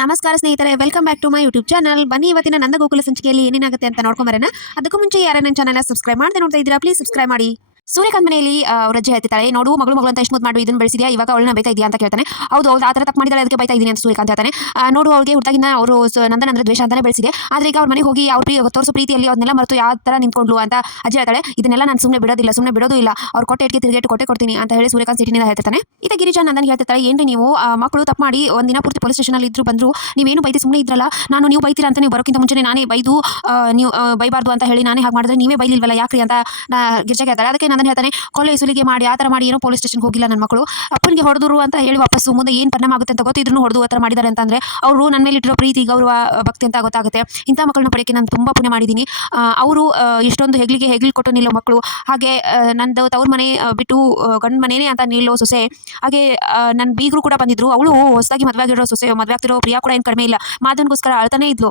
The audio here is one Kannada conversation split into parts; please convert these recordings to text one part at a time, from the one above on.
ನಮಸ್ಕಾರ ಸ್ನೇಹಿತರೆ welcome back to my YouTube channel ಬನ್ನಿ ಇವತ್ತಿನ ನಂದ ಗೋಕುಲ ಸಂಚಿಕೆಯಲ್ಲಿ ಏನೇನಾಗುತ್ತೆ ಅಂತ ನೋಡ್ಕೊಂಬರೋಣ ಅದಕ್ಕೂ ಮುಂಚೆ ಯಾರು ನನ್ನ ಚಾನಲ್ ಸಬ್ಸ್ಕ್ರೈಬ್ ಮಾಡದೆ ನೋಡ್ತಾ ಇದ್ದೀರಾ ಪ್ಲೀಸ್ ಸಬ್ಸ್ಕ್ರೈಬ್ ಮಾಡಿ. ಸೂರ್ಯಕಾಂತ್ ಮನೆಯಲ್ಲಿ ಅಜ್ಜಿ ಹೇಳ್ತಿದ್ದಾಳೆ ನೋಡು, ಮಗಳು ಮಗಳು ಅಂತ ಎಷ್ಟು ಮುದ್ದು ಮಾಡಿ, ಇದನ್ನು ಬೆಳೆಸಿದ್ಯಾ? ಇವಾಗ ಅವಳನ್ನ ಬೈತಾ ಇದೆಯಾ ಅಂತ ಕೇಳ್ತಾನೆ. ಹೌದು ಹೌದು, ಆ ಥರ ತಪ್ಪು ಮಾಡಿದಾಳೆ ಅದಕ್ಕೆ ಬೈತಾ ಇದೀನಿ ಅಂತ ಸೂರ್ಯಕಾಂತ್ ಹೇಳ್ತಾನೆ. ನೋಡು ಅವ್ರಿಗೆ ಹುಟ್ಟಾಗಿನ ಅವರು ನಂದನ ಅಂದ್ರೆ ದ್ವೇಷ ಅಂತಾನೆ ಬೆಳೆಸಿದೆ. ಆದ್ರೆ ಈಗ ಅವ್ರ ಮನೆಗೆ ಹೋಗಿ ಅವ್ರ ತೋರಿಸೋ ಪ್ರೀತಿಯಲ್ಲಿ ಅದನ್ನೆಲ್ಲ ಮರೆತು ಯಾವ ಥರ ನಿಂತ್ಕೊಂಡ್ಲು ಅಂತ ಅಜ್ಜಿ ಹೇಳ್ತಾಳೆ. ಇದನ್ನೆಲ್ಲ ನಾನು ಸುಮ್ಮನೆ ಬಿಡೋದಿಲ್ಲ ಸುಮ್ಮನೆ ಬಿಡೋದು ಇಲ್ಲ. ಅವ್ರು ಕೊಟ್ಟೆ ಇಟ್ಕೆ ತಿರುಗೇಟು ಕೊಟ್ಟೆ ಕೊಡ್ತೀನಿ ಅಂತ ಹೇಳಿ ಸೂರ್ಯಕಾಂತ್ ಸಿಟಿನಿಂದ ಹೇಳ್ತಾನೆ ಇದೆ ಗಿರಿಜಾ ನಂದನ್ ಹೇಳ್ತಿರ್ತಾಳೆ, ಏನ್ರಿ ನೀವು? ಮಕ್ಕಳು ತಪ್ಪು ಮಾಡಿ ಒಂದಿನ ಪೂರ್ತಿ ಪೊಲೀಸ್ ಸ್ಟೇಷನಲ್ಲಿ ಇದ್ರು, ಬಂದ್ರು, ನೀವೇನು ಬೈತಿ ಸುಮ್ಮನೆ ಇದ್ರಲ್ಲ? ನಾನು ನೀವು ಬೈತೀರಾ ಅಂತ ನೀವು ಬರೋಕ್ಕಿಂತ ಮುಂಚೆ ನಾನೇ ಬೈದು ನೀವು ಬೈಬಾರ್ದು ಅಂತ ಹೇಳಿ ನಾನೇ ಹಾಗೆ ಮಾಡಿದ್ರೆ ನೀವೇ ಬೈಲಿಲ್ವಲ್ಲ, ಯಾಕ್ರಿ? ಅಂತ ಗಿರಿಜಾ ಹೇಳ್ತಾರೆ ಅದಕ್ಕೆ ನಂದನ್ ಹೇಳ್ತಾನೆ, ಕೊಲೆ ಸುಲಿಗೆ ಮಾಡಿ ಆ ಥರ ಮಾಡಿ ಏನೋ ಪೊಲೀಸ್ ಸ್ಟೇಷನ್ಗೆ ಹೋಗಿಲ್ಲ ನನ್ನ ಮಕ್ಕಳು. ಅಪ್ಪನಿಗೆ ಹೊಡೆದ್ರು ಅಂತ ಹೇಳಿ ವಾಪಸ್ಸು. ಮುಂದೆ ಏನು ಪರಿಣಾಮ ಆಗುತ್ತೆ ಅಂತ ಗೊತ್ತಿದ್ರು ಹೊಡೆದು ಆ ಥರ ಮಾಡಿದ್ದಾರೆ ಅಂತಂದ್ರೆ, ಅವರು ನನ್ನ ಮೇಲೆ ಇಟ್ಟಿರೋ ಪ್ರೀತಿ, ಗೌರವ, ಭಕ್ತಿ ಅಂತ ಗೊತ್ತಾಗುತ್ತೆ. ಇಂಥ ಮಕ್ಕಳನ್ನ ಪಡೆಯೋಕ್ಕೆ ನಾನು ತುಂಬ ಪುಣ್ಯ ಮಾಡಿದ್ದೀನಿ. ಅವರು ಇಷ್ಟೊಂದು ಹೆಗ್ಲಿಗೆ ಹೆಗ್ಲಿ ಕೊಟ್ಟು ನಿಲ್ಲೋ ಮಕ್ಕಳು. ಹಾಗೆ ನಂದು ತವ್ರ ಮನೆ ಬಿಟ್ಟು ಗಂಡ ಮನೆನೇ ಅಂತ ನಿಲ್ಲೋ ಸೊಸೆ. ಹಾಗೆ ನನ್ನ ಬೀಗರು ಕೂಡ ಬಂದಿದ್ರು. ಅವಳು ಹೊಸದಾಗಿ ಮದುವೆ ಆಗಿರೋ ಸೊಸೆ, ಮದುವೆ ಆಗ್ತಿರೋ ಪ್ರಿಯಾ ಕೂಡ ಏನು ಕಡಿಮೆ ಇಲ್ಲ. ಮಾಧವನ್ಗೋಸ್ಕರ ಅಳ್ತಾನೆ ಇದ್ಲು.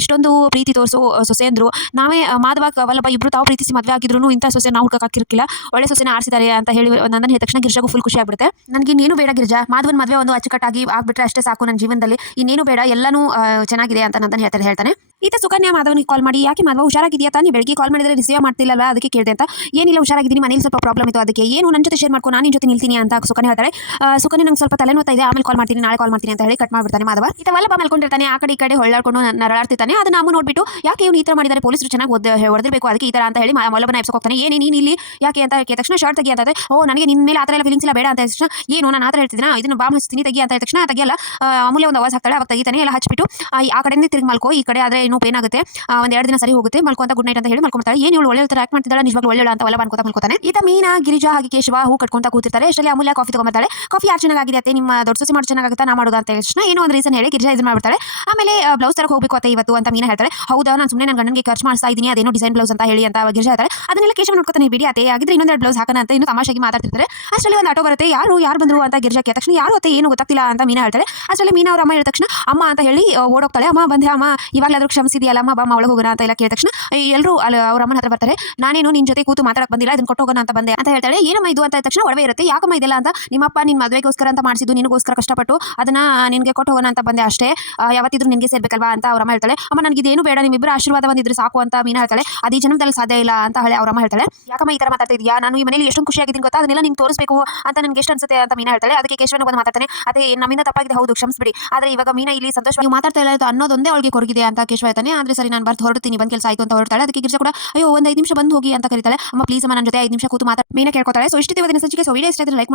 ಇಷ್ಟೊಂದು ಪ್ರೀತಿ ತೋರಿಸೋ ಸೊಸೆ ಅಂದ್ರು. ನಾವೇ ಮಾಧವ ವಲ್ಲಭ ಇಬ್ರು ತಾವು ಪ್ರೀತಿಸಿ ಮದುವೆ ಆಗಿದ್ರು ಇಂಥ ಸೊಸೆ ನಾವು ಹುಡುಕಾಕಿರ್ಕಿಲ್ಲ ಒಳ್ಳೆ ಸೊಸೆನ ಆರಿಸಿದ್ದಾರೆ ಅಂತ ಹೇಳಿ ನನ್ನ ತಕ್ಷಣ ಗಿರ್ಜಾಗೂ ಫುಲ್ ಖುಷಿ ಆಗ್ಬಿಡುತ್ತೆ. ನನಗೆ ಇನ್ನೇನು ಬೇಡ ಗಿರ್ಜಾ, ಮಾಧವನ್ ಮದುವೆ ಒಂದು ಅಚ್ಚುಕಟ್ಟಾಗಿ ಆಗ್ಬಿಟ್ರೆ ಅಷ್ಟೇ ಸಾಕು ನನ್ನ ಜೀವನದಲ್ಲಿ. ಇನ್ನೇನು ಬೇಡ, ಎಲ್ಲನೂ ಚೆನ್ನಾಗಿದೆ ಅಂತ ನಂದನ್ ಹೇಳ್ತಾರೆ ಹೇಳ್ತಾನೆ. ಈತ ಸುಕನ್ಯಾ ಮಾಧವನಿಗೆ ಕಾಲ್ ಮಾಡಿ, ಯಾಕೆ ಮಾಧವ ಹುಷಾರಾಗಿದೆಯಾ ತಾನೇ ಬೆಳಗ್ಗೆ ಕಾಲ್ ಮಾಡಿದ್ರೆ ರಿಸೀವ್ ಮಾಡ್ತಿಲ್ಲಲ್ಲ ಅದಕ್ಕೆ ಕೇಳಿದೆ ಅಂತ. ಏನಿಲ್ಲ, ಹುಷಾರಾಗಿದ್ದೀನಿ, ಮನೇಲಿ ಸ್ವಲ್ಪ ಪ್ರಾಬ್ಲಮ್ ಇತ್ತು ಅದಕ್ಕೆ. ಏನು ನನ್ನ ಜೊತೆ ಶೇರ್ ಮಾಡ್ಕೊ, ನಾನು ನಿನ್ನ ಜೊತೆ ನಿಲ್ತೀನಿ ಅಂತ ಸುಕನ್ಯಾ ಹೇಳ್ತಾರೆ ಸುಕನ್ಯಾ ನಂಗೆ ಸ್ವಲ್ಪ ತಲೆನೋತಾ ಇದೆ, ಆಮೇಲೆ ಕಾಲ್ ಮಾಡ್ತೀನಿ, ನಾಳೆ ಕಾಲ್ ಮಾಡ್ತೀನಿ ಅಂತ ಹೇಳಿ ಕಟ್ ಮಾಡ್ಬಿಡ್ತಾನೆ ಮಾಧವ. ಈತ ವಲ್ಲಭ ಮಲ್ಕೊಂಡಿರ್ತಾನೆ, ಆ ಕಡೆ ಈ ಕಡೆ ಹೊಳ್ಳಾಡ್ಕೊಂಡು ನರಳಾಡ್ತಿರ್ತಾನೆ. ಅದನ್ನ ನಾವು ನೋಡ್ಬಿಟ್ಟು, ಯಾಕೆ ಇವ್ನು ಈ ಥರ ಮಾಡಿದ್ದಾರೆ ಪೊಲೀಸರು ಚೆನ್ನಾಗಿ ಓದ್ ಹೊಡೆದಿರಬೇಕು ಅದಕ್ಕೆ ಈ ತರ ಅಂತ ಹೇಳಿ ಮ- ಎಪ್ಸಕ್ಕೆ ಹೋಗ್ತಾನೆ. ಏನೇ, ನೀನು ಇಲ್ಲಿ? ಯಾಕೆ ಅಂತ? ಕೇಳಿದ ತಕ್ಷಣ ಶರ್ಟ್ ತೆಗಿ ಅಂತ ಓ, ನನಗೆ ನಿನ್ನ ಮೇಲೆ ಆ ಥರ ಎಲ್ಲ ಫೀಲಿಂಗ್ಸ್ ಇಲ್ಲ ಬೇಡ ಅಂತ ತಕ್ಷಣ, ಏನು, ನಾನು ಆ ಥರ ಹೇಳ್ತಿದ್ದೀನಿ? ಇದನ್ನು ಬಾಂಬ್ ಹಚ್ತೀನಿ ತೆಗಿ ಅಂತ ತಕ್ಷಣ, ತೆಗಿಯಲ್ಲ. ಅಮೂಲ್ಯ ಒಂದು ಅವಾಜ್ ಹಾಕ್ತಾಳೆ, ಅವಾಗ ತೆಗಿತಾನೆ, ಎಲ್ಲ ಹಚ್ಬಿಟ್ಟು ಆ ಕಡೆಯಿಂದ ತಿರುಗಿ ಮಲ್ಕೋ, ಈ ಕಡೆ ಆದರೆ ಇನ್ನೂ ಪೇನ್ ಆಗುತ್ತೆ ಒಂದು ಎರಡು ದಿನ ಸರಿ ಹೋಗುತ್ತೆ. ಮಲ್ಕೊಂತ ಗುಡ್ ನೈಟ್ ಅಂತ ಹೇಳಿ ಮಲ್ಕೊಂತಾರೆ ಏನು ಇವಳು ಒಳ್ಳೆ ಥರ ಆಕ್ಟ್ ಮಾಡ್ತಿದ್ದಾಳೆ ನಿಜವಾಗ್ಲೂ ಒಳ್ಳೆ ಅಂತ ಒಳ್ಳೆ ಅನ್ಕೋತಾ ಮಲ್ಕೋತಾನೆ. ಈತ ಮೀನಾ, ಗಿರಿಜಾ ಹಾಗೆ ಕೇಶವ ಹೂ ಕಟ್ಕೊಂತ ಕೂತಿರ್ತಾರೆ. ಅಷ್ಟರಲ್ಲಿ ಅಮೂಲ್ಯ ಕಾಫಿ ತಗೊಂಬರ್ತಾಳೆ. ಕಾಫಿ ಯಾರು ಚೆನ್ನಾಗಿದೆ ಅತ್ತೆ? ನಿಮ್ಮ ದೊಡ್ಡ ಸೊಸೆ ಮಾಡಿ ಚೆನ್ನಾಗುತ್ತಾ ನಾ ಮಾಡೋದು ಅಂತ ಹೇಳಿ ಏನೋ ಒಂದು ರೀಸನ್ ಹೇಳಿ ಗಿರಿಜಾ ಇದನ್ನ ಮಾಡ್ಬಿಡ್ತಾರೆ ಆಮೇಲೆ ಬ್ಲೌಸ್ ತರ ಹೋಗಬೇಕು ಅತ್ತೆ ಇವತ್ತು ಅಂತ ಮೀನಾ ಹೇಳ್ತಾರೆ ಹೌದಾ, ನಾನು ಸುಮ್ಮನೆ ನನ್ನ ಗಂಡನಿಗೆ ಖರ್ಚು ಮಾಡ್ತಾ ಇದ್ದೀನಿ ಅದೇನೋ ಡಿಸೈನ್ ಬ್ಲೌಸ್ ಅಂತ ಹೇಳಿ ಅಂತ ಗಿರಿಜಾ ಹೇಳ್ತಾರೆ ಅದನ್ನೆಲ್ಲ ಕೇಶವ ನೋಡ್ಕೊತಾನೆ, ಬಿಡಿ ಅತ್ತೆ ಆಗಿದ್ರೆ ಇನ್ನೊಂದೆರಡು ಬ್ಲೌಸ್ ಹಾಕೋಣ ಅಂತ ಇನ್ನು ತಮಾಷೆಗೆ ಮಾತಾಡ್ತಿರ್ತಾರೆ. ಅಷ್ಟರಲ್ಲಿ ಒಂದು ಆಟೋ ಬರುತ್ತೆ. ಯಾರು ಯಾರು ಬಂದ್ರು ಅಂತ ಗಿರಿಜಾ ಕೇಳ ತಕ್ಷಣ, ಯಾರು ಅತ್ತೆ, ಏನು ಗೊತ್ತಾಗ್ತಿಲ್ಲ? ಅಂತ ಮೀನಾ ಹೇಳ್ತಾರೆ ಅಷ್ಟರಲ್ಲಿ ಮೀನಾ ಅವ್ರ ಅಮ್ಮ ಹೇಳಿದ ತಕ್ಷಣ, ಅಮ್ಮ ಅಂತ ಹೇಳಿ ಓಡೋಗ್ತಾಳೆ. ಅಮ್ಮ, ಬಂದೆ, ಅಮ್ಮ. ಇವಾಗಲಾದ್ರೂ ಕ್ಷಮಿಸಿದೆಯಲ್ಲ, ಅಮ್ಮ ಬಾ ಅಮ್ಮ ಒಳಗೆ ಹೋಗೋಣ ಅಂತ ಎಲ್ಲ ಕೇಳಿದ ತಕ್ಷಣ ಎಲ್ಲರೂ ಅಲ್ಲಿ ಅವ್ರ ಅಮ್ಮನ ಹತ್ರ ಬರ್ತಾರೆ. ನಾನೇನು ನಿನ್ನ ಜೊತೆ ಕೂತು ಮಾತಾಡಕ್ಕೆ ಬಂದಿಲ್ಲ ಇದನ್ನ ಕೊಟ್ಟು ಹೋಗೋಣ ಅಂತ ಬಂದೆ ಅಂತ ಹೇಳ್ತಾಳೆ. ಏನಮ್ಮ ಇದು ಅಂತ ತಕ್ಷಣ, ಒಡವೆ ಇರುತ್ತೆ. ಯಾಕಮ್ಮ ಇದೆಲ್ಲ ಅಂತ, ನಿಮ್ಮಪ್ಪ ನಿನ್ನ ಮದುವೆಗೋಸ್ಕರ ಅಂತ ಮಾಡಿಸಿದ್ದು, ನಿನಗೋಸ್ಕರ ಕಷ್ಟಪಟ್ಟು, ಅದನ್ನ ನಿನಗೆ ಕೊಟ್ಟು ಹೋಗೋಣ ಅಂತ ಬಂದೆ ಅಷ್ಟೇ. ಯಾವತ್ತಿದ್ರು ನಿನಗೆ ಸೇರ್ಬೇಕಲ್ವಾ ಅಂತ ಅವ್ರಮ್ಮ ಹೇಳ್ತಾಳೆ. ಅಮ್ಮ, ನನಗೆ ಇದೇನು ಬೇಡ ನಿಮ್ಮಿಬ್ಬರು ಆಶೀರ್ವಾದ ಬಂದಿದ್ರೆ ಸಾಕು ಅಂತ ಮೀನಾ ಹೇಳ್ತಾಳೆ. ಅದೇ ಜನ್ಮದಲ್ಲಿ ಸಾಧ್ಯ ಇಲ್ಲ ಅಂತ ಹೇಳಿ ಅವ್ರಮ್ಮ ಹೇಳ್ತಾಳೆ. ಯಾಕಮ್ಮ ಈ ತರ ಮಾತಾಡ್ತಾ ಇದೆಯಾ? ನಾನು ಈ ಮನೇಲಿ ಎಷ್ಟೊಂದು ಖುಷಿಯಾಗಿದ್ದೀನಿ ಗೊತ್ತಾ? ಅದನ್ನೆಲ್ಲ ನಿಮ್ಗೆ ತೋರಿಸಬೇಕು ಅಂತ ನನಗೆ ಎಷ್ಟು ಅನ್ಸುತ್ತೆ ಅಂತ ಮೀನಾ ಹೇಳ್ತಾಳೆ. ಅದಕ್ಕೆ ಕೇಶವನ ಬಂದು ಮಾತಾಡ್ತಾನೆ. ಅದೇ, ನಮ್ಮಿಂದ ತಪ್ಪಾಗಿದೆ, ಹೌದು, ಕ್ಷಮಿಸ್ಬಿಡಿ. ಆದ್ರೆ ಇವಾಗ ಮೀನಾ ಇಲ್ಲಿ ಸಂತೋಷವಾಗಿ ಮಾತಾಡ್ತಾ ಇಲ್ಲ ಅನ್ನೋದೊಂದೇ ಅವಳಿಗೆ ಕೊರಗಿದೆ ಅಂತ ಕೇಶವ ಹೇಳ್ತಾನೆ, ಆದ್ರೆ ಸರಿ, ನಾನು ಬರ್ತು ಹೊರಡ್ತೀನಿ, ಬಂದ್ ಕೆಲಸ ಆಯ್ತು ಅಂತ ಹೊರಡ್ತಾಳೆ. ಅದಕ್ಕೆ ಗಿರ್ಜಾ ಕೂಡ, ಅಯ್ಯೋ, ಒಂದು ಐದು ನಿಮಿಷ ಬಂದು ಹೋಗಿ ಅಂತ ಕರೀತಾಳೆ. ಅಮ್ಮ, ಪ್ಲೀಸ್ ಅಮ್ಮ ನನ್ನ ಜೊತೆ ಐದು ನಿಮಿಷ ಕೂತು ಮಾತಾಡ ಮೇನೆ ಕೇಳ್ಕೊತಾಳೆ. ಸೊ ಇಷ್ಟು ದಿವಸ ಸಂಚಿಕೆ ಸೊ ವಿಡಿಯೋ ಇಷ್ಟ ಲೈಕ್